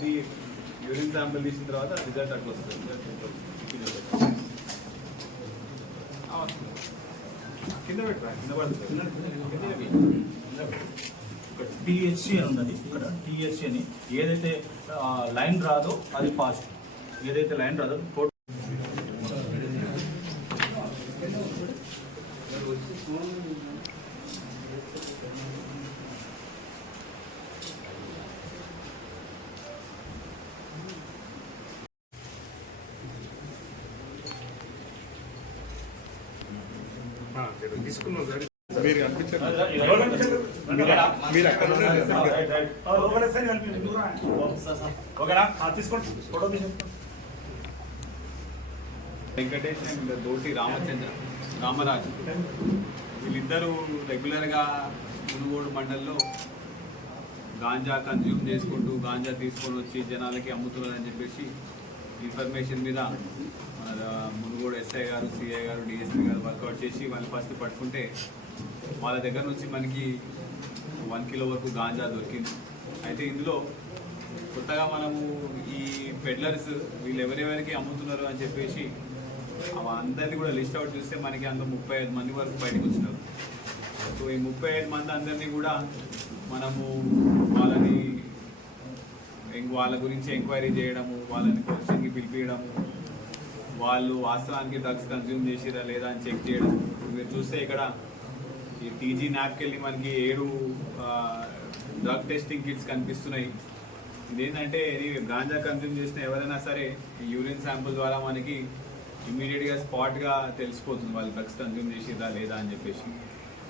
అది urine sample తీసిన తర్వాత రిజల్ట్ అట్లా వస్తుంది. కింద పెట్టరా కింద పడుతుంది టీహెచ్సి అని ఉన్నది ఇక్కడ. టీహెచ్సి అని ఏదైతే లైన్ రాదో అది పాజిటివ్ ఏదైతే లైన్ రాదో తీసుకున్నాం సార్ మీరు కనిపించారు మీరు అక్కడ వెంకటేష్ అండ్ దోటి రామచంద్ర రామరాజు. వీళ్ళిద్దరూ రెగ్యులర్గా మునుగోడు మండల్లో గాంజా కన్జ్యూమ్ చేసుకుంటూ గాంజా తీసుకొని వచ్చి జనాలకి అమ్ముతున్నారని చెప్పేసి ఇన్ఫర్మేషన్ మీద మన మునుగోడు ఎస్ఐ గారు సిఐ గారు డిఎస్పీ గారు వర్కౌట్ చేసి వాళ్ళు ఫస్ట్ పట్టుకుంటే వాళ్ళ దగ్గర నుంచి మనకి వన్ కిలో వరకు గాంజా దొరికింది. అయితే ఇందులో కొత్తగా మనము ఈ పెడ్లర్స్ వీళ్ళు ఎవరెవరికి అమ్ముతున్నారు అని చెప్పేసి అందరినీ కూడా లిస్ట్ అవుట్ చూస్తే మనకి అందులో ముప్పై ఐదు మంది వరకు బయటకు వచ్చినారు. సో ఈ ముప్పై ఐదు మంది అందరినీ కూడా మనము వాళ్ళని వాళ్ళ గురించి ఎంక్వైరీ చేయడము వాళ్ళని పిలిపించడం వాళ్ళు వాస్తవానికి డ్రగ్స్ కన్స్యూమ్ చేసిరా లేదా అని చెక్ చేయడం. మీరు చూస్తే ఇక్కడ ఈ టీజీ న్యాప్కి వెళ్ళి మనకి ఏడు డ్రగ్ టెస్టింగ్ కిట్స్ కనిపిస్తున్నాయి. ఇదేంటంటే ఇది గాంజా కన్స్యూమ్ చేసిన ఎవరైనా సరే యూరిన్ శాంపుల్ ద్వారా మనకి ఇమీడియట్గా స్పాట్గా తెలిసిపోతుంది వాళ్ళు డ్రగ్స్ కన్స్యూమ్ చేసిరా లేదా అని చెప్పేసి.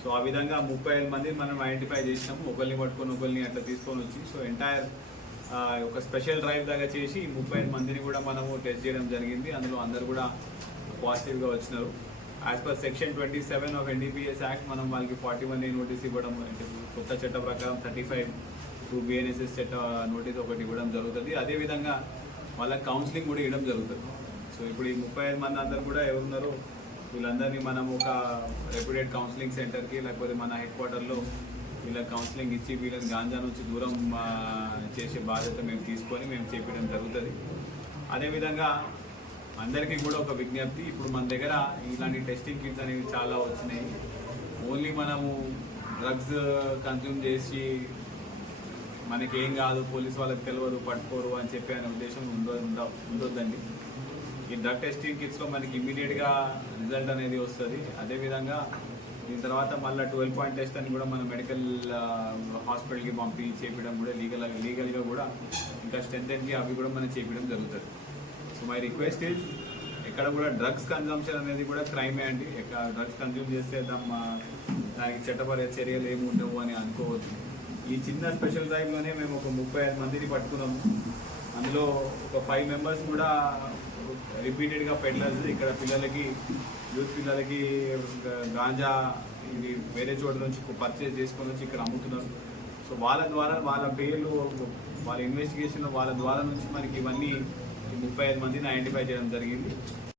సో ఆ విధంగా ముప్పై ఐదు మంది మనం ఐడెంటిఫై చేసినాము. ఒకరిని పట్టుకొని ఒకరిని అట్లా తీసుకొని వచ్చి సో ఎంటైర్ ఒక స్పెషల్ డ్రైవ్ దాకా చేసి ముప్పై మందిని కూడా మనము టెస్ట్ చేయడం జరిగింది. అందులో అందరు కూడా పాజిటివ్గా వచ్చినారు. As per section twenty seven of NDPS act మనం వాళ్ళకి ఫార్టీ వన్ ఏ నోటీస్ ఇవ్వడం అంటే కొత్త చట్ట ప్రకారం థర్టీ ఫైవ్ టూ బిఎన్ఎస్ఎస్ చట్ట నోటీస్ ఒకటి ఇవ్వడం జరుగుతుంది. అదేవిధంగా వాళ్ళకి కౌన్సిలింగ్ కూడా ఇవ్వడం జరుగుతుంది. సో ఇప్పుడు ఈ ముప్పై ఐదు మంది అందరు కూడా ఎవరున్నారో వీళ్ళందరినీ మనం ఒక రెప్యూటెడ్ కౌన్సిలింగ్ సెంటర్కి లేకపోతే మన హెడ్ క్వార్టర్లో వీళ్ళకి కౌన్సిలింగ్ ఇచ్చి వీళ్ళని గాంజా నుంచి దూరం చేసే బాధ్యత మేము తీసుకొని మేము చేపించడం జరుగుతుంది. అదేవిధంగా అందరికీ కూడా ఒక విజ్ఞప్తి ఇప్పుడు మన దగ్గర ఇలాంటి టెస్టింగ్ కిట్స్ అనేవి చాలా వచ్చినాయి. ఓన్లీ మనము డ్రగ్స్ కన్జ్యూమ్ చేసి మనకి ఏం కాదు పోలీస్ వాళ్ళకి తెలియదు పట్టుకోరు అని చెప్పి అనే ఉద్దేశం ఉందో ఉండొద్దండి. ఈ డ్రగ్ టెస్టింగ్ కిట్స్లో మనకి ఇమీడియట్గా రిజల్ట్ అనేది వస్తుంది. అదేవిధంగా దీని తర్వాత మళ్ళీ ట్వెల్వ్ పాయింట్ టెస్ట్ అని కూడా మనం మెడికల్ హాస్పిటల్కి పంపి చేపించడం కూడా లీగల్ లీగల్గా కూడా ఇంకా స్ట్రెంత్కి అవి కూడా మనం చేపించడం జరుగుతుంది. సో మై రిక్వెస్ట్ ఇస్ ఎక్కడ కూడా డ్రగ్స్ కన్జంప్షన్ అనేది కూడా క్రైమే అండి. ఎక్కడ డ్రగ్స్ కన్జ్యూమ్ చేస్తే దమ్ దానికి చట్టపర చర్యలు ఏమి ఉండవు అని అనుకోవద్దు. ఈ చిన్న స్పెషల్ డ్రైవ్లోనే మేము ఒక ముప్పై ఐదు మందిని పట్టుకున్నాము. అందులో ఒక ఫైవ్ మెంబర్స్ కూడా రిపీటెడ్గా పెడ్లర్స్ ఇక్కడ పిల్లలకి యూత్ పిల్లలకి గాంజా ఇవి వేరే చోట నుంచి పర్చేజ్ చేసుకొని వచ్చి ఇక్కడ అమ్ముతున్నారు. సో వాళ్ళ ద్వారా వాళ్ళ పేర్లు వాళ్ళ ఇన్వెస్టిగేషన్ వాళ్ళ ద్వారా నుంచి మనకి ఇవన్నీ ముప్పై ఐదు మందిని ఐడెంటిఫై చేయడం జరిగింది.